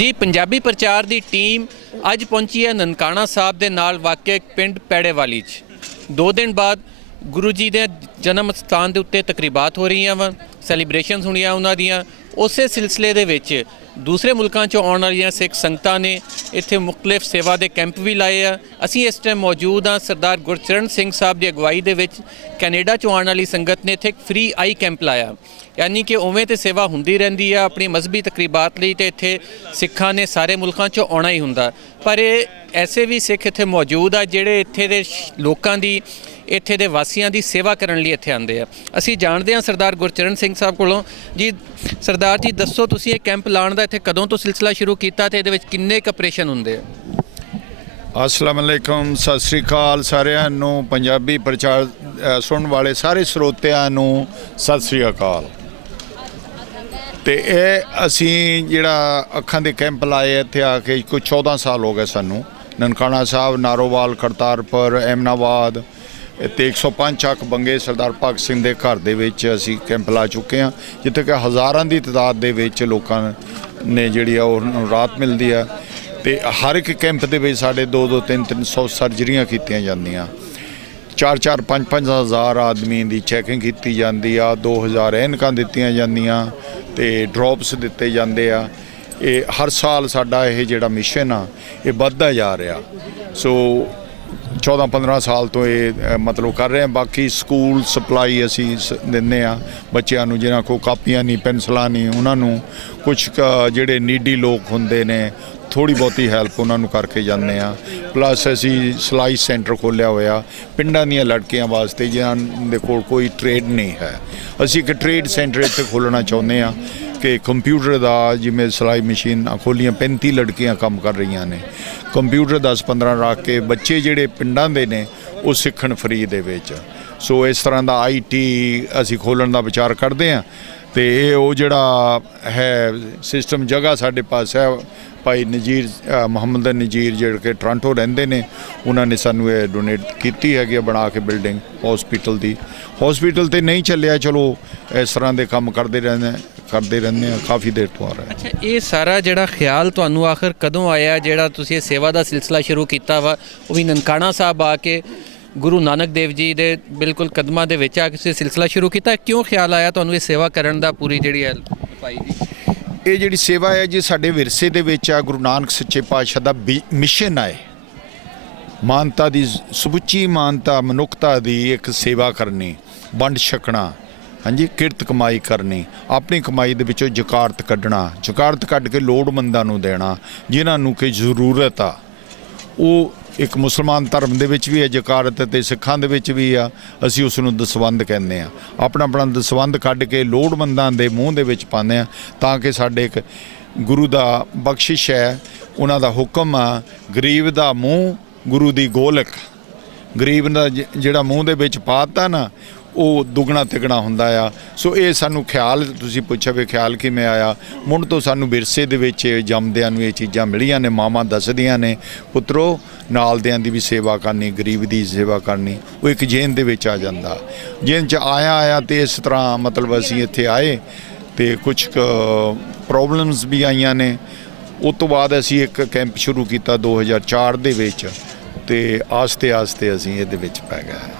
ਜੀ ਪੰਜਾਬੀ ਪ੍ਰਚਾਰ ਦੀ ਟੀਮ ਅੱਜ ਪਹੁੰਚੀ ਹੈ ਨਨਕਾਣਾ ਸਾਹਿਬ ਦੇ ਨਾਲ ਵਾਕਿਆ ਪਿੰਡ ਪੈੜੇਵਾਲੀ 'ਚ 2 ਦਿਨ ਬਾਅਦ ਗੁਰੂ ਜੀ ਦੇ ਜਨਮ ਸਥਾਨ ਦੇ ਉੱਤੇ ਤਕਰੀਬਾਤ ਹੋ ਰਹੀਆਂ ਵਾ, ਸੈਲੀਬ੍ਰੇਸ਼ਨਸ ਹੋਣੀਆਂ ਉਹਨਾਂ ਦੀਆਂ। ਉਸੇ ਸਿਲਸਿਲੇ ਦੇ ਵਿੱਚ ਦੂਸਰੇ ਮੁਲਕਾਂ 'ਚੋਂ ਆਉਣ ਵਾਲੀਆਂ ਸਿੱਖ ਸੰਗਤਾਂ ਨੇ ਇੱਥੇ ਮੁਖਤਲਿਫ ਸੇਵਾ ਦੇ ਕੈਂਪ ਵੀ ਲਾਏ ਆ। ਅਸੀਂ ਇਸ ਟਾਈਮ ਮੌਜੂਦ ਹਾਂ ਸਰਦਾਰ ਗੁਰਚਰਨ ਸਿੰਘ ਸਾਹਿਬ ਦੀ ਅਗਵਾਈ ਦੇ ਵਿੱਚ। ਕੈਨੇਡਾ 'ਚੋਂ ਆਉਣ ਵਾਲੀ ਸੰਗਤ ਨੇ ਇੱਥੇ ਇੱਕ ਫ੍ਰੀ ਆਈ ਕੈਂਪ ਲਾਇਆ, यानी कि उवें तो सेवा होंदी रहिंदी है अपनी मजहबी तकरीबात लई। ते इत्थे सिखां ने सारे मुल्कां चों आउणा ही हुंदा, पर ऐसे भी सिख इत्थे मौजूद आ जिहड़े इत्थे दे लोकां दी इत्थे दे वासियां दी सेवा करन लई इत्थे आंदे आ। असीं जाणदे हां सरदार गुरचरण सिंह साहब कोलों। जी सरदार जी दसो तुसीं इह कैंप लाउण दा इत्थे कदों तो सिलसिला शुरू कीता ते इहदे विच किन्ने क ऑपरेशन हुंदे आ? अस्सलाम वालेकुम, सत श्री अकाल सारिਆਂ ਨੂੰ। ਪੰਜਾਬੀ ਪ੍ਰਚਾਰ ਸੁਣਨ ਵਾਲੇ ਸਾਰੇ ਸਰੋਤਿਆਂ ਨੂੰ ਸਤਿ श्री अकाल। ਤੇ ਇਹ ਅਸੀਂ ਜਿਹੜਾ ਅੱਖਾਂ ਦੇ ਕੈਂਪ ਲਾਏ ਇੱਥੇ ਆ ਕੇ ਕੋਈ 14 ਸਾਲ ਹੋ ਗਏ ਸਾਨੂੰ। ਨਨਕਾਣਾ ਸਾਹਿਬ, ਨਾਰੋਵਾਲ, ਕਰਤਾਰਪੁਰ, ਐਮਨਾਬਾਦ ਤੇ 105 ਚੱਕ ਬੰਗੇ ਸਰਦਾਰ ਭਗਤ ਸਿੰਘ ਦੇ ਘਰ ਦੇ ਵਿੱਚ ਅਸੀਂ ਕੈਂਪ ਲਾ ਚੁੱਕੇ ਹਾਂ, ਜਿੱਥੇ ਕਿ ਹਜ਼ਾਰਾਂ ਦੀ ਤਾਦਾਦ ਦੇ ਵਿੱਚ ਲੋਕਾਂ ਨੇ ਜਿਹੜੀ ਆ ਉਹ ਰਾਹਤ ਮਿਲਦੀ ਆ। ਤੇ ਹਰ ਇੱਕ ਕੈਂਪ ਦੇ ਵਿੱਚ ਸਾਡੇ 200 300 ਸਰਜਰੀਆਂ ਕੀਤੀਆਂ ਜਾਂਦੀਆਂ, 4 5 ਹਜ਼ਾਰ ਆਦਮੀ ਦੀ ਚੈਕਿੰਗ ਕੀਤੀ ਜਾਂਦੀ ਆ, 2000 ਐਨਕਾਂ ਦਿੱਤੀਆਂ ਜਾਂਦੀਆਂ ਤੇ ਡ੍ਰੌਪਸ ਦਿੱਤੇ ਜਾਂਦੇ ਆ। ਇਹ ਹਰ ਸਾਲ ਸਾਡਾ ਇਹ ਜਿਹੜਾ ਮਿਸ਼ਨ ਆ ਇਹ ਵੱਧਦਾ ਜਾ ਰਿਹਾ। ਸੋ 14-15 ਸਾਲ ਤੋਂ ਇਹ ਮਤਲਬ ਕਰ ਰਹੇ ਹਾਂ। ਬਾਕੀ ਸਕੂਲ ਸਪਲਾਈ ਅਸੀਂ ਦਿੰਦੇ ਆ ਬੱਚਿਆਂ ਨੂੰ, ਜਿਨ੍ਹਾਂ ਕੋਲ ਕਾਪੀਆਂ ਨਹੀਂ, ਪੈਨਸਲਾਂ ਨਹੀਂ, ਉਹਨਾਂ ਨੂੰ ਕੁਛ ਜਿਹੜੇ ਨੀਡੀ ਲੋਕ ਹੁੰਦੇ ਨੇ ਥੋੜ੍ਹੀ ਬਹੁਤੀ ਹੈਲਪ ਉਹਨਾਂ ਨੂੰ ਕਰਕੇ ਜਾਂਦੇ ਆ। ਪਲੱਸ ਅਸੀਂ ਸਿਲਾਈ ਸੈਂਟਰ ਖੋਲ੍ਹਿਆ ਹੋਇਆ ਪਿੰਡਾਂ ਦੀਆਂ ਲੜਕੀਆਂ ਵਾਸਤੇ ਜਿਨ੍ਹਾਂ ਦੇ ਕੋਲ ਕੋਈ ਟ੍ਰੇਡ ਨਹੀਂ ਹੈ। ਅਸੀਂ ਇੱਕ ਟ੍ਰੇਡ ਸੈਂਟਰ ਇੱਥੇ ਖੋਲ੍ਹਣਾ ਚਾਹੁੰਦੇ ਹਾਂ ਕਿ ਕੰਪਿਊਟਰ ਦਾ, ਜਿਵੇਂ ਸਿਲਾਈ ਮਸ਼ੀਨ ਖੋਲ੍ਹੀਆਂ, 35 ਲੜਕੀਆਂ ਕੰਮ ਕਰ ਰਹੀਆਂ ਨੇ। ਕੰਪਿਊਟਰ 10-15 ਰੱਖ ਕੇ ਬੱਚੇ ਜਿਹੜੇ ਪਿੰਡਾਂ ਦੇ ਨੇ ਉਹ ਸਿੱਖਣ ਫਰੀ ਦੇ ਵਿੱਚ। ਸੋ ਇਸ ਤਰ੍ਹਾਂ ਦਾ IT ਅਸੀਂ ਖੋਲ੍ਹਣ ਦਾ ਵਿਚਾਰ ਕਰਦੇ ਹਾਂ। ਤੇ ਇਹ ਉਹ ਜਿਹੜਾ ਹੈ ਸਿਸਟਮ ਜਗ੍ਹਾ ਸਾਡੇ ਪਾਸ ਹੈ। ਭਾਈ ਨਜ਼ੀਰ ਮੁਹੰਮਦ ਨਜ਼ੀਰ ਜਿਹੜੇ ਕਿ ਟੋਰਾਂਟੋ ਰਹਿੰਦੇ ਨੇ, ਉਹਨਾਂ ਨੇ ਸਾਨੂੰ ਇਹ ਡੋਨੇਟ ਕੀਤੀ ਹੈਗੀ ਆ ਬਣਾ ਕੇ ਬਿਲਡਿੰਗ ਹੌਸਪੀਟਲ ਦੀ। ਹੌਸਪੀਟਲ ਤੇ ਨਹੀਂ ਚੱਲਿਆ, ਚਲੋ ਇਸ ਤਰ੍ਹਾਂ ਦੇ ਕੰਮ ਕਰਦੇ ਰਹਿੰਦੇ ਆ ਕਾਫੀ ਦੇਰ ਤੋਂ ਆ ਰਿਹਾ। ਅੱਛਾ, ਇਹ ਸਾਰਾ ਜਿਹੜਾ ਖਿਆਲ ਤੁਹਾਨੂੰ ਆਖਰ ਕਦੋਂ ਆਇਆ ਜਿਹੜਾ ਤੁਸੀਂ ਇਹ ਸੇਵਾ ਦਾ ਸਿਲਸਿਲਾ ਸ਼ੁਰੂ ਕੀਤਾ ਵਾ, ਉਹ ਵੀ ਨਨਕਾਣਾ ਸਾਹਿਬ ਆ ਕੇ ਗੁਰੂ ਨਾਨਕ ਦੇਵ ਜੀ ਦੇ ਬਿਲਕੁਲ ਕਦਮਾਂ ਦੇ ਵਿੱਚ ਆ ਕੇ ਸਿਲਸਿਲਾ ਸ਼ੁਰੂ ਕੀਤਾ? ਕਿਉਂ ਖਿਆਲ ਆਇਆ ਤੁਹਾਨੂੰ ਇਹ ਸੇਵਾ ਕਰਨ ਦਾ? ਪੂਰੀ ਜਿਹੜੀ ਹੈ ਭਾਈ ਜੀ ਇਹ ਜਿਹੜੀ ਸੇਵਾ ਹੈ ਜੀ ਸਾਡੇ ਵਿਰਸੇ ਦੇ ਵਿੱਚ ਆ। ਗੁਰੂ ਨਾਨਕ ਸੱਚੇ ਪਾਤਸ਼ਾਹ ਦਾ ਮਿਸ਼ਨ ਹੈ ਮਾਨਤਾ ਦੀ, ਸਮੁੱਚੀ ਮਾਨਤਾ ਮਨੁੱਖਤਾ ਦੀ ਇੱਕ ਸੇਵਾ ਕਰਨੀ, ਵੰਡ ਛਕਣਾ, ਹਾਂਜੀ, ਕਿਰਤ ਕਮਾਈ ਕਰਨੀ, ਆਪਣੀ ਕਮਾਈ ਦੇ ਵਿੱਚੋਂ ਜ਼ਕਾਤ ਕੱਢਣਾ, ਜ਼ਕਾਤ ਕੱਢ ਕੇ ਲੋੜਵੰਦਾਂ ਨੂੰ ਦੇਣਾ ਜਿਨ੍ਹਾਂ ਨੂੰ ਕਿ ਜ਼ਰੂਰਤ ਆ। ਉਹ ਇੱਕ ਮੁਸਲਮਾਨ ਧਰਮ ਦੇ ਵਿੱਚ ਵੀ ਹੈ ਜ਼ਕਾਤ ਅਤੇ ਸਿੱਖਾਂ ਦੇ ਵਿੱਚ ਵੀ ਆ। ਅਸੀਂ ਉਸ ਨੂੰ ਦਸਵੰਧ ਕਹਿੰਦੇ ਆ। ਆਪਣਾ ਦਸਵੰਧ ਕੱਢ ਕੇ ਲੋੜਵੰਦਾਂ ਦੇ ਮੂੰਹ ਦੇ ਵਿੱਚ ਪਾਉਂਦੇ ਆ, ਤਾਂ ਕਿ ਸਾਡੇ ਇੱਕ ਗੁਰੂ ਦਾ ਬਖਸ਼ਿਸ਼ ਹੈ, ਉਹਨਾਂ ਦਾ ਹੁਕਮ ਆ, ਗਰੀਬ ਦਾ ਮੂੰਹ ਗੁਰੂ ਦੀ ਗੋਲਕ। ਗਰੀਬ ਦਾ ਜਿਹੜਾ ਮੂੰਹ ਦੇ ਵਿੱਚ ਪਾਤਾ ਨਾ ਉਹ ਦੁੱਗਣਾ ਤਿੱਗਣਾ ਹੁੰਦਾ ਆ। ਸੋ ਇਹ ਸਾਨੂੰ ਖਿਆਲ, ਤੁਸੀਂ ਪੁੱਛਿਆ ਵੀ ਖਿਆਲ ਕਿਵੇਂ ਆਇਆ, ਮੁੱਢ ਤੋਂ ਸਾਨੂੰ ਵਿਰਸੇ ਦੇ ਵਿੱਚ ਜੰਮਦਿਆਂ ਨੂੰ ਇਹ ਚੀਜ਼ਾਂ ਮਿਲੀਆਂ ਨੇ। ਮਾਵਾਂ ਦੱਸਦੀਆਂ ਨੇ ਪੁੱਤਰੋ ਨਾਲਦਿਆਂ ਦੀ ਵੀ ਸੇਵਾ ਕਰਨੀ, ਗਰੀਬ ਦੀ ਸੇਵਾ ਕਰਨੀ, ਉਹ ਇੱਕ ਜੇਨ ਦੇ ਵਿੱਚ ਆ ਜਾਂਦਾ। ਜੇਨ 'ਚ ਆਇਆ ਤੇ ਇਸ ਤਰ੍ਹਾਂ ਮਤਲਬ ਅਸੀਂ ਇੱਥੇ ਆਏ ਤੇ ਕੁਛ ਪ੍ਰੋਬਲਮਸ ਵੀ ਆਈਆਂ ਨੇ। ਉਸ ਤੋਂ ਬਾਅਦ ਅਸੀਂ ਇੱਕ ਕੈਂਪ ਸ਼ੁਰੂ ਕੀਤਾ 2004 ਦੇ ਵਿੱਚ ਤੇ ਆਸਤੇ ਅਸੀਂ ਇਹਦੇ ਵਿੱਚ ਪੈ ਗਏ।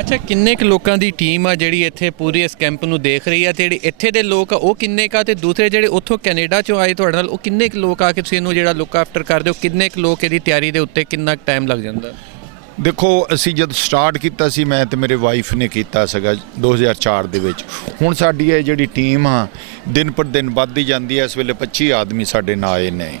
ਅੱਛਾ, ਕਿੰਨੇ ਕੁ ਲੋਕਾਂ ਦੀ ਟੀਮ ਆ ਜਿਹੜੀ ਇੱਥੇ ਪੂਰੇ ਇਸ ਕੈਂਪ ਨੂੰ ਦੇਖ ਰਹੀ ਆ? ਤੇ ਜਿਹੜੇ ਇੱਥੇ ਦੇ ਲੋਕ ਆ ਉਹ ਕਿੰਨੇ ਕਾ, ਤੇ ਦੂਸਰੇ ਜਿਹੜੇ ਉੱਥੋਂ ਕੈਨੇਡਾ 'ਚੋਂ ਆਏ ਤੁਹਾਡੇ ਨਾਲ, ਉਹ ਕਿੰਨੇ ਕੁ ਲੋਕ ਆ ਕੇ ਤੁਸੀਂ ਇਹਨੂੰ ਜਿਹੜਾ ਲੁੱਕ ਆਫਟਰ ਕਰਦੇ ਹੋ? ਕਿੰਨੇ ਕੁ ਲੋਕ ਇਹਦੀ ਤਿਆਰੀ ਦੇ ਉੱਤੇ ਕਿੰਨਾ ਕੁ ਟਾਈਮ ਲੱਗ ਜਾਂਦਾ? ਦੇਖੋ, ਅਸੀਂ ਜਦ ਸਟਾਰਟ ਕੀਤਾ ਸੀ, ਮੈਂ ਤੇ ਮੇਰੇ ਵਾਈਫ ਨੇ ਕੀਤਾ ਸੀਗਾ 2004 ਦੇ ਵਿੱਚ। ਹੁਣ ਸਾਡੀ ਇਹ ਜਿਹੜੀ ਟੀਮ ਆ ਦਿਨ ਪਰ ਦਿਨ ਵੱਧਦੀ ਜਾਂਦੀ ਹੈ। ਇਸ ਵੇਲੇ 25 ਆਦਮੀ ਸਾਡੇ ਨਾਲ ਆਏ ਨੇ।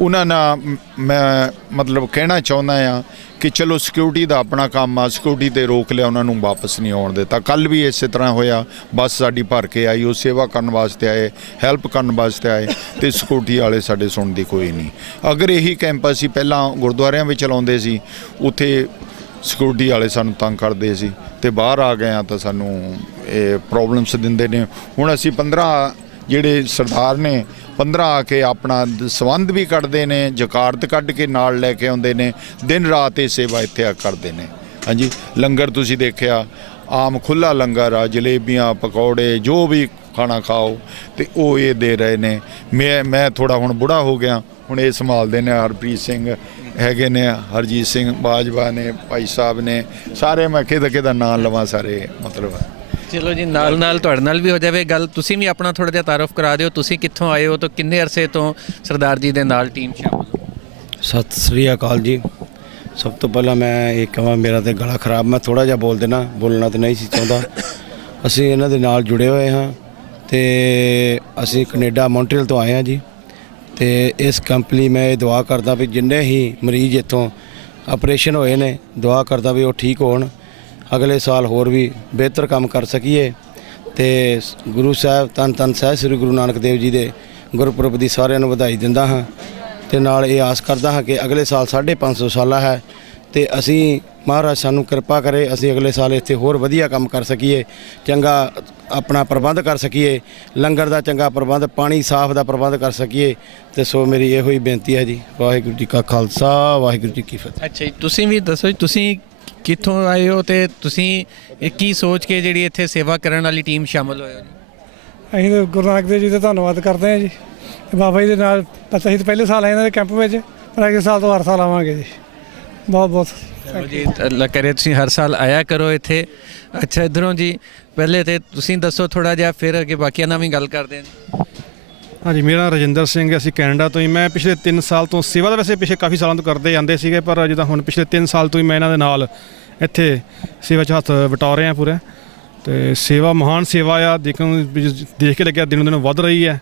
ਉਹਨਾਂ ਨਾਲ ਮੈਂ ਮਤਲਬ ਕਹਿਣਾ ਚਾਹੁੰਦਾ ਆ ਕਿ ਚਲੋ ਸਿਕਿਉਰਿਟੀ ਦਾ ਆਪਣਾ ਕੰਮ ਆ, ਸਿਕਿਉਰਿਟੀ 'ਤੇ ਰੋਕ ਲਿਆ, ਉਹਨਾਂ ਨੂੰ ਵਾਪਸ ਨਹੀਂ ਆਉਣ ਦਿੱਤਾ। ਕੱਲ੍ਹ ਵੀ ਇਸੇ ਤਰ੍ਹਾਂ ਹੋਇਆ, ਬੱਸ ਸਾਡੀ ਭਰ ਕੇ ਆਈ, ਉਹ ਸੇਵਾ ਕਰਨ ਵਾਸਤੇ ਆਏ, ਹੈਲਪ ਕਰਨ ਵਾਸਤੇ ਆਏ, ਤੇ ਸਿਕਿਉਰਿਟੀ ਵਾਲੇ ਸਾਡੇ ਸੁਣਦੀ ਕੋਈ ਨਹੀਂ। ਅਗਰ ਇਹੀ ਕੈਂਪ ਅਸੀਂ ਪਹਿਲਾਂ ਗੁਰਦੁਆਰਿਆਂ ਵਿੱਚ ਚਲਾਉਂਦੇ ਸੀ, ਉੱਥੇ ਸਿਕਿਉਰਿਟੀ ਵਾਲੇ ਸਾਨੂੰ ਤੰਗ ਕਰਦੇ ਸੀ, ਤੇ ਬਾਹਰ ਆ ਗਏ ਆ ਤਾਂ ਸਾਨੂੰ ਇਹ ਪ੍ਰੋਬਲਮਸ ਦਿੰਦੇ ਨੇ। ਹੁਣ ਅਸੀਂ 15 ਜਿਹੜੇ ਸਰਦਾਰ ਨੇ 15 ਆ ਕੇ ਆਪਣਾ ਦਸਵੰਧ ਵੀ ਕੱਢਦੇ ਨੇ, ਜ਼ਕਾਤ ਕੱਢ ਕੇ ਨਾਲ ਲੈ ਕੇ ਆਉਂਦੇ ਨੇ, ਦਿਨ ਰਾਤ ਇਹ ਸੇਵਾ ਇੱਥੇ ਕਰਦੇ ਨੇ। ਹਾਂਜੀ, ਲੰਗਰ ਤੁਸੀਂ ਦੇਖਿਆ, ਆਮ ਖੁੱਲ੍ਹਾ ਲੰਗਰ ਆ, ਜਲੇਬੀਆਂ, ਪਕੌੜੇ, ਜੋ ਵੀ ਖਾਣਾ ਖਾਓ, ਤੇ ਉਹ ਇਹ ਦੇ ਰਹੇ ਨੇ। ਮੈਂ ਥੋੜਾ ਹੁਣ ਬੁੜਾ ਹੋ ਗਿਆ, ਹੁਣ ਇਹ ਸੰਭਾਲਦੇ ਨੇ। ਹਰਪ੍ਰੀਤ ਸਿੰਘ ਹੈਗੇ ਨੇ, ਹਰਜੀਤ ਸਿੰਘ ਬਾਜਵਾ ਨੇ, ਭਾਈ ਸਾਹਿਬ ਨੇ, ਸਾਰੇ। ਮੈਂ ਕਿਹਦਾ ਨਾਂ ਲਵਾਂ, ਸਾਰੇ ਮਤਲਬ। ਚਲੋ ਜੀ, ਨਾਲ ਤੁਹਾਡੇ ਨਾਲ ਵੀ ਹੋ ਜਾਵੇ ਗੱਲ। ਤੁਸੀਂ ਵੀ ਆਪਣਾ ਥੋੜਾ ਜਿਹਾ ਤਾਰਫ ਕਰਾ ਦਿਓ, ਤੁਸੀਂ ਕਿੱਥੋਂ ਆਏ ਹੋ ਤੇ ਕਿੰਨੇ ਅਰਸੇ ਤੋਂ ਸਰਦਾਰ ਜੀ ਦੇ ਨਾਲ ਟੀਮ ਸ਼ਾਮਲ ਹੋ? ਸਤਿ ਸ੍ਰੀ ਅਕਾਲ ਜੀ। ਸਭ ਤੋਂ ਪਹਿਲਾਂ ਮੈਂ ਇਹ ਕਹਾਂ, ਮੇਰਾ ਤੇ ਗਲਾ ਖਰਾਬ, ਮੈਂ ਥੋੜਾ ਜਿਹਾ ਬੋਲ ਦੇਣਾ, ਬੋਲਣਾ ਤਾਂ ਨਹੀਂ ਸੀ ਚਾਹੁੰਦਾ। ਅਸੀਂ ਇਹਨਾਂ ਦੇ ਨਾਲ ਜੁੜੇ ਹੋਏ ਹਾਂ ਤੇ ਅਸੀਂ ਕੈਨੇਡਾ ਮੌਂਟਰੀਅਲ ਤੋਂ ਆਏ ਹਾਂ ਜੀ। ਤੇ ਇਸ ਕੈਂਪ ਲਈ ਮੈਂ ਇਹ ਦੁਆ ਕਰਦਾ ਵੀ ਜਿੰਨੇ ਹੀ ਮਰੀਜ਼ ਇੱਥੋਂ ਆਪਰੇਸ਼ਨ ਹੋਏ ਨੇ, ਦੁਆ ਕਰਦਾ ਵੀ ਉਹ ਠੀਕ ਹੋਣ, ਅਗਲੇ ਸਾਲ ਹੋਰ ਵੀ ਬਿਹਤਰ ਕੰਮ ਕਰ ਸਕੀਏ। ਤੇ ਗੁਰੂ ਸਾਹਿਬ ਧੰਨ ਸਾਹਿਬ ਸ੍ਰੀ ਗੁਰੂ ਨਾਨਕ ਦੇਵ ਜੀ ਦੇ ਗੁਰਪੁਰਬ ਦੀ ਸਾਰਿਆਂ ਨੂੰ ਵਧਾਈ ਦਿੰਦਾ ਹਾਂ। ਤੇ ਨਾਲ ਇਹ ਆਸ ਕਰਦਾ ਹਾਂ ਕਿ ਅਗਲੇ ਸਾਲ 550 ਸਾਲਾ ਹੈ ਤੇ ਅਸੀਂ ਮਹਾਰਾਜ ਸਾਨੂੰ ਕਿਰਪਾ ਕਰੇ, ਅਸੀਂ ਅਗਲੇ ਸਾਲ ਇੱਥੇ ਹੋਰ ਵਧੀਆ ਕੰਮ ਕਰ ਸਕੀਏ, ਚੰਗਾ ਆਪਣਾ ਪ੍ਰਬੰਧ ਕਰ ਸਕੀਏ, ਲੰਗਰ ਦਾ ਚੰਗਾ ਪ੍ਰਬੰਧ, ਪਾਣੀ ਸਾਫ਼ ਦਾ ਪ੍ਰਬੰਧ ਕਰ ਸਕੀਏ। ਤੇ ਸੋ ਮੇਰੀ ਇਹੋ ਹੀ ਬੇਨਤੀ ਹੈ ਜੀ। ਵਾਹਿਗੁਰੂ ਜੀ ਕਾ ਖਾਲਸਾ, ਵਾਹਿਗੁਰੂ ਜੀ ਕੀ ਫਤਿਹ। ਅੱਛਾ ਜੀ, ਤੁਸੀਂ ਵੀ ਦੱਸੋ ਜੀ, ਤੁਸੀਂ ਕਿੱਥੋਂ ਆਏ ਹੋ ਤੇ ਤੁਸੀਂ ਇਹ ਕੀ ਸੋਚ ਕੇ ਜਿਹੜੀ ਇੱਥੇ ਸੇਵਾ ਕਰਨ ਵਾਲੀ ਟੀਮ ਸ਼ਾਮਲ ਹੋਏ ਹੋ ਜੀ? ਅਸੀਂ ਤਾਂ ਗੁਰੂ ਨਾਨਕ ਦੇਵ ਜੀ ਦਾ ਧੰਨਵਾਦ ਕਰਦੇ ਹਾਂ ਜੀ। ਤੇ ਬਾਬਾ ਜੀ ਦੇ ਨਾਲ ਅਸੀਂ ਤਾਂ ਪਹਿਲੇ ਸਾਲ ਆਏ ਇਹਨਾਂ ਦੇ ਕੈਂਪ ਵਿੱਚ, ਪਰ ਅਗਲੇ ਸਾਲ ਤੋਂ ਹਰ ਸਾਲ ਆਵਾਂਗੇ ਜੀ। ਬਹੁਤ ਬਹੁਤ ਚਲੋ ਜੀ, ਅੱਲਾ ਕਰੇ ਤੁਸੀਂ ਹਰ ਸਾਲ ਆਇਆ ਕਰੋ ਇੱਥੇ। ਅੱਛਾ, ਇੱਧਰੋਂ ਜੀ ਪਹਿਲੇ ਤੇ ਤੁਸੀਂ ਦੱਸੋ ਥੋੜਾ ਜਿਹਾ, ਫਿਰ ਅੱਗੇ ਬਾਕੀਆਂ ਨਾਲ ਵੀ ਗੱਲ ਕਰਦੇ ਹਾਂ। ਹਾਂਜੀ, ਮੇਰਾ ਨਾਮ ਰਜਿੰਦਰ ਸਿੰਘ, ਅਸੀਂ ਕੈਨੇਡਾ ਤੋਂ ਹੀ। ਮੈਂ ਪਿਛਲੇ 3 ਸਾਲ ਤੋਂ ਸੇਵਾ ਦਾ, ਵੈਸੇ ਪਿਛਲੇ ਕਾਫੀ ਸਾਲਾਂ ਤੋਂ ਕਰਦੇ ਜਾਂਦੇ ਸੀਗੇ, ਪਰ ਜਿੱਦਾਂ ਹੁਣ ਪਿਛਲੇ 3 ਸਾਲ ਤੋਂ ਹੀ ਮੈਂ ਇਹਨਾਂ ਦੇ ਨਾਲ ਇੱਥੇ ਸੇਵਾ 'ਚ ਹੱਥ ਵਟਾ ਰਹੇ ਹਾਂ ਪੂਰੇ। ਤੇ ਸੇਵਾ ਮਹਾਨ ਸੇਵਾ ਆ, ਦੇਖ ਕੇ ਲੱਗਿਆ ਦਿਨੋਂ ਦਿਨ ਵੱਧ ਰਹੀ ਹੈ।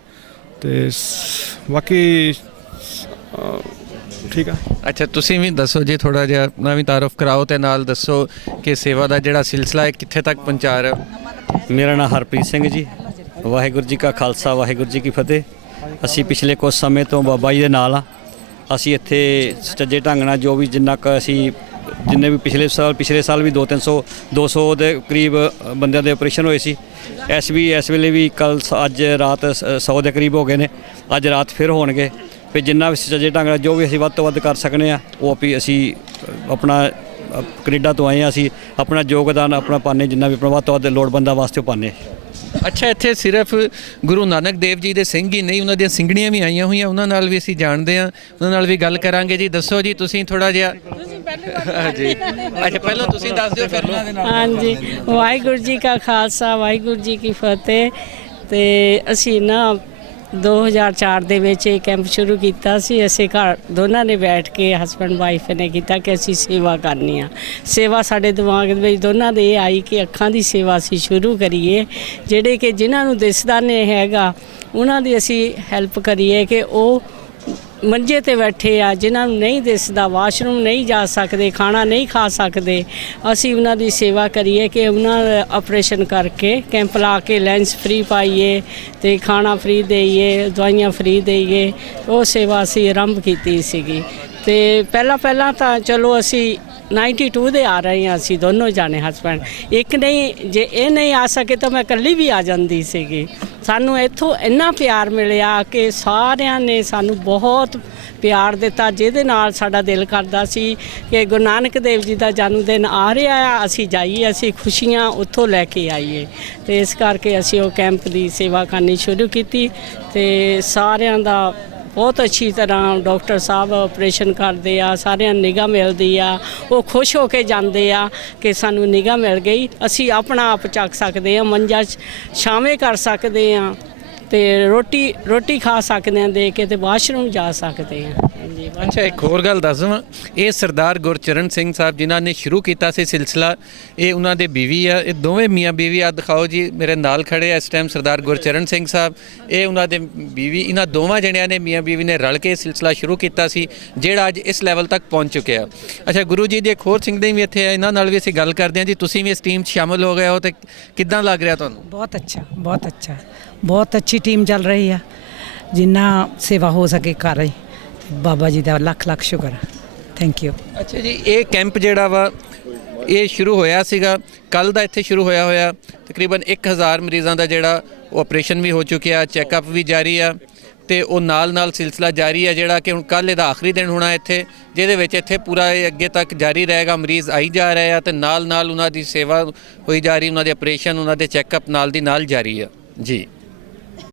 ਤੇ ਬਾਕੀ ਠੀਕ ਆ। ਅੱਛਾ, ਤੁਸੀਂ ਵੀ ਦੱਸੋ ਜੀ, ਥੋੜਾ ਜਿਹਾ ਆਪਣਾ ਵੀ ਤਾਰਫ ਕਰਾਓ ਤੇ ਨਾਲ ਦੱਸੋ ਕਿ ਸੇਵਾ ਦਾ ਜਿਹੜਾ ਸਿਲਸਿਲਾ ਹੈ ਕਿੱਥੇ ਤੱਕ ਪਹੁੰਚਾ ਰਹੇ ਹੋ? ਮੇਰਾ ਨਾਮ ਹਰਪ੍ਰੀਤ ਸਿੰਘ ਜੀ। ਵਾਹਿਗੁਰੂ ਜੀ ਕਾ ਖਾਲਸਾ, ਵਾਹਿਗੁਰੂ ਜੀ ਕੀ ਫਤਿਹ। ਅਸੀਂ ਪਿਛਲੇ ਕੁਝ ਸਮੇਂ ਤੋਂ ਬਾਬਾ ਜੀ ਦੇ ਨਾਲ ਆ। ਅਸੀਂ ਇੱਥੇ ਸੁਚੱਜੇ ਢੰਗ ਨਾਲ ਜੋ ਵੀ ਜਿੰਨਾ ਕੁ ਅਸੀਂ ਜਿੰਨੇ ਵੀ ਪਿਛਲੇ ਸਾਲ ਵੀ 200 ਦੇ ਕਰੀਬ ਬੰਦਿਆਂ ਦੇ ਆਪਰੇਸ਼ਨ ਹੋਏ ਸੀ। ਇਸ ਵੇਲੇ ਵੀ ਅੱਜ ਰਾਤ 100 ਦੇ ਕਰੀਬ ਹੋ ਗਏ ਨੇ। ਅੱਜ ਰਾਤ ਫਿਰ ਹੋਣਗੇ। ਫਿਰ ਜਿੰਨਾ ਵੀ ਸੁਚੱਜੇ ਢੰਗ ਨਾਲ ਜੋ ਵੀ ਅਸੀਂ ਵੱਧ ਤੋਂ ਵੱਧ ਕਰ ਸਕਦੇ ਹਾਂ, ਉਹ ਅਸੀਂ ਆਪਣਾ ਕੈਨੇਡਾ ਤੋਂ ਆਏ ਹਾਂ, ਅਸੀਂ ਆਪਣਾ ਯੋਗਦਾਨ ਆਪਣਾ ਪਾਉਂਦੇ, ਜਿੰਨਾ ਵੀ ਆਪਣਾ ਵੱਧ ਤੋਂ ਵੱਧ ਲੋੜਵੰਦਾਂ ਵਾਸਤੇ ਪਾਉਂਦੇ। ਅੱਛਾ, ਇੱਥੇ ਸਿਰਫ ਗੁਰੂ ਨਾਨਕ ਦੇਵ ਜੀ ਦੇ ਸਿੰਘ ਹੀ ਨਹੀਂ, ਉਹਨਾਂ ਦੀਆਂ ਸਿੰਘਣੀਆਂ ਵੀ ਆਈਆਂ ਹੋਈਆਂ, ਉਹਨਾਂ ਨਾਲ ਵੀ ਅਸੀਂ ਜਾਣਦੇ ਹਾਂ, ਉਹਨਾਂ ਨਾਲ ਵੀ ਗੱਲ ਕਰਾਂਗੇ ਜੀ। ਦੱਸੋ ਜੀ, ਤੁਸੀਂ ਥੋੜਾ ਜਿਹਾ ਜੀ। ਅੱਛਾ, ਪਹਿਲਾਂ ਤੁਸੀਂ ਦੱਸ ਦਿਓ, ਫਿਰ ਉਹਨਾਂ ਦੇ ਨਾਲ। ਹਾਂਜੀ, ਵਾਹਿਗੁਰੂ ਜੀ ਕਾ ਖਾਲਸਾ, ਵਾਹਿਗੁਰੂ ਜੀ ਕੀ ਫਤਿਹ। ਤੇ ਅਸੀਂ ਨਾ 2004 ਦੇ ਵਿੱਚ ਇਹ ਕੈਂਪ ਸ਼ੁਰੂ ਕੀਤਾ ਸੀ। ਅਸੀਂ ਘਰ ਦੋਨਾਂ ਨੇ ਬੈਠ ਕੇ, ਹਸਬੈਂਡ ਵਾਈਫ ਨੇ ਕੀਤਾ ਕਿ ਅਸੀਂ ਸੇਵਾ ਕਰਨੀ ਆ। ਸੇਵਾ ਸਾਡੇ ਦਿਮਾਗ ਦੇ ਵਿੱਚ ਦੋਨਾਂ ਦੇ ਇਹ ਆਈ ਕਿ ਅੱਖਾਂ ਦੀ ਸੇਵਾ ਅਸੀਂ ਸ਼ੁਰੂ ਕਰੀਏ। ਜਿਹੜੇ ਕਿ ਜਿਨ੍ਹਾਂ ਨੂੰ ਦਿਸਦਾ ਨਹੀਂ ਹੈਗਾ, ਉਹਨਾਂ ਦੀ ਅਸੀਂ ਹੈਲਪ ਕਰੀਏ ਕਿ ਉਹ ਮੰਜੇ ਤੇ ਬੈਠੇ ਆ, ਜਿਨ੍ਹਾਂ ਨੂੰ ਨਹੀਂ ਦਿਸਦਾ, ਵਾਸ਼ਰੂਮ ਨਹੀਂ ਜਾ ਸਕਦੇ, ਖਾਣਾ ਨਹੀਂ ਖਾ ਸਕਦੇ, ਅਸੀਂ ਉਹਨਾਂ ਦੀ ਸੇਵਾ ਕਰੀਏ ਕਿ ਉਹਨਾਂ ਦਾ ਆਪਰੇਸ਼ਨ ਕਰਕੇ ਕੈਂਪ ਲਾ ਕੇ ਲੈਂਸ ਫ੍ਰੀ ਪਾਈਏ ਤੇ ਖਾਣਾ ਫ੍ਰੀ ਦੇਈਏ, ਦਵਾਈਆਂ ਫ੍ਰੀ ਦੇਈਏ। ਉਹ ਸੇਵਾ ਅਸੀਂ ਆਰੰਭ ਕੀਤੀ ਸੀਗੀ। ਤੇ ਪਹਿਲਾਂ ਤਾਂ ਚਲੋ ਅਸੀਂ 92 ਦੇ ਆ ਰਹੇ ਹਾਂ, ਅਸੀਂ ਦੋਨੋਂ ਜਾਣੇ ਹਸਬੈਂਡ। ਇੱਕ ਨਹੀਂ, ਜੇ ਇਹ ਨਹੀਂ ਆ ਸਕੇ ਤਾਂ ਮੈਂ ਇਕੱਲੀ ਵੀ ਆ ਜਾਂਦੀ ਸੀਗੀ। ਸਾਨੂੰ ਇੱਥੋਂ ਇੰਨਾ ਪਿਆਰ ਮਿਲਿਆ ਕਿ ਸਾਰਿਆਂ ਨੇ ਸਾਨੂੰ ਬਹੁਤ ਪਿਆਰ ਦਿੱਤਾ, ਜਿਹਦੇ ਨਾਲ ਸਾਡਾ ਦਿਲ ਕਰਦਾ ਸੀ ਕਿ ਗੁਰੂ ਨਾਨਕ ਦੇਵ ਜੀ ਦਾ ਜਨਮ ਦਿਨ ਆ ਰਿਹਾ ਆ, ਅਸੀਂ ਜਾਈਏ, ਅਸੀਂ ਖੁਸ਼ੀਆਂ ਉੱਥੋਂ ਲੈ ਕੇ ਆਈਏ। ਤੇ ਇਸ ਕਰਕੇ ਅਸੀਂ ਉਹ ਕੈਂਪ ਦੀ ਸੇਵਾ ਕਰਨੀ ਸ਼ੁਰੂ ਕੀਤੀ। ਤੇ ਸਾਰਿਆਂ ਦਾ ਬਹੁਤ ਅੱਛੀ ਤਰ੍ਹਾਂ ਡਾਕਟਰ ਸਾਹਿਬ ਆਪਰੇਸ਼ਨ ਕਰਦੇ ਆ, ਸਾਰਿਆਂ ਨੂੰ ਨਿਗਾਹ ਮਿਲਦੀ ਆ, ਉਹ ਖੁਸ਼ ਹੋ ਕੇ ਜਾਂਦੇ ਆ ਕਿ ਸਾਨੂੰ ਨਿਗਾਹ ਮਿਲ ਗਈ, ਅਸੀਂ ਆਪਣਾ ਆਪ ਚੱਕ ਸਕਦੇ ਆ, ਮੰਜਾ ਛਾਵੇਂ ਕਰ ਸਕਦੇ ਆ ਤੇ ਰੋਟੀ ਖਾ ਸਕਦੇ ਆ ਦੇ ਕੇ, ਤੇ ਵਾਸ਼ਰੂਮ ਜਾ ਸਕਦੇ ਆ। ਅੱਛਾ, ਇੱਕ ਹੋਰ ਗੱਲ ਦੱਸ ਦਵਾਂ, ਇਹ ਸਰਦਾਰ ਗੁਰਚਰਨ ਸਿੰਘ ਸਾਹਿਬ ਜਿਨ੍ਹਾਂ ਨੇ ਸ਼ੁਰੂ ਕੀਤਾ ਸੀ ਸਿਲਸਿਲਾ, ਇਹ ਉਹਨਾਂ ਦੇ ਬੀਵੀ ਆ। ਇਹ ਦੋਵੇਂ ਮੀਆਂ ਬੀਵੀ ਆ, ਦਿਖਾਓ ਜੀ, ਮੇਰੇ ਨਾਲ ਖੜੇ ਆ ਇਸ ਟਾਈਮ ਸਰਦਾਰ ਗੁਰਚਰਨ ਸਿੰਘ ਸਾਹਿਬ, ਇਹ ਉਹਨਾਂ ਦੇ ਬੀਵੀ। ਇਹਨਾਂ ਦੋਵਾਂ ਜਣਿਆਂ ਨੇ, ਮੀਆਂ ਬੀਵੀ ਨੇ ਰਲ ਕੇ ਸਿਲਸਿਲਾ ਸ਼ੁਰੂ ਕੀਤਾ ਸੀ, ਜਿਹੜਾ ਅੱਜ ਇਸ ਲੈਵਲ ਤੱਕ ਪਹੁੰਚ ਚੁੱਕਿਆ। ਅੱਛਾ, ਗੁਰੂ ਜੀ ਦੇ ਇੱਕ ਹੋਰ ਸਿੰਘ ਦੇ ਵੀ ਇੱਥੇ ਆ, ਇਹਨਾਂ ਨਾਲ ਵੀ ਅਸੀਂ ਗੱਲ ਕਰਦੇ ਹਾਂ ਜੀ। ਤੁਸੀਂ ਵੀ ਇਸ ਟੀਮ 'ਚ ਸ਼ਾਮਲ ਹੋ ਗਏ ਹੋ ਤੇ ਕਿੱਦਾਂ ਲੱਗ ਰਿਹਾ ਤੁਹਾਨੂੰ? ਬਹੁਤ ਅੱਛਾ, ਬਹੁਤ ਅੱਛਾ, ਬਹੁਤ ਅੱਛੀ ਟੀਮ ਚੱਲ ਰਹੀ ਆ। ਜਿੰਨਾ ਸੇਵਾ ਹੋ ਸਕੇ ਕਰ ਰਹੀ। ਬਾਬਾ ਜੀ ਦਾ ਲੱਖ ਲੱਖ ਸ਼ੁਕਰ, ਥੈਂਕ ਯੂ। ਅੱਛਾ ਜੀ, ਇਹ ਕੈਂਪ ਜਿਹੜਾ ਵਾ ਇਹ ਸ਼ੁਰੂ ਹੋਇਆ ਸੀਗਾ ਕੱਲ੍ਹ ਦਾ, ਇੱਥੇ ਸ਼ੁਰੂ ਹੋਇਆ ਤਕਰੀਬਨ 1000 ਮਰੀਜ਼ਾਂ ਦਾ ਜਿਹੜਾ ਉਹ ਆਪਰੇਸ਼ਨ ਵੀ ਹੋ ਚੁੱਕਿਆ, ਚੈੱਕਅਪ ਵੀ ਜਾਰੀ ਆ, ਤੇ ਉਹ ਨਾਲ ਸਿਲਸਿਲਾ ਜਾਰੀ ਹੈ, ਜਿਹੜਾ ਕਿ ਹੁਣ ਕੱਲ੍ਹ ਇਹਦਾ ਆਖਰੀ ਦਿਨ ਹੋਣਾ ਇੱਥੇ, ਜਿਹਦੇ ਵਿੱਚ ਇੱਥੇ ਪੂਰਾ ਇਹ ਅੱਗੇ ਤੱਕ ਜਾਰੀ ਰਹੇਗਾ। ਮਰੀਜ਼ ਆਈ ਜਾ ਰਹੇ ਆ ਤੇ ਨਾਲ ਉਹਨਾਂ ਦੀ ਸੇਵਾ ਹੋਈ ਜਾ ਰਹੀ, ਉਹਨਾਂ ਦੇ ਆਪਰੇਸ਼ਨ, ਉਹਨਾਂ ਦੇ ਚੈੱਕਅਪ ਨਾਲ ਦੀ ਨਾਲ ਜਾਰੀ ਆ ਜੀ।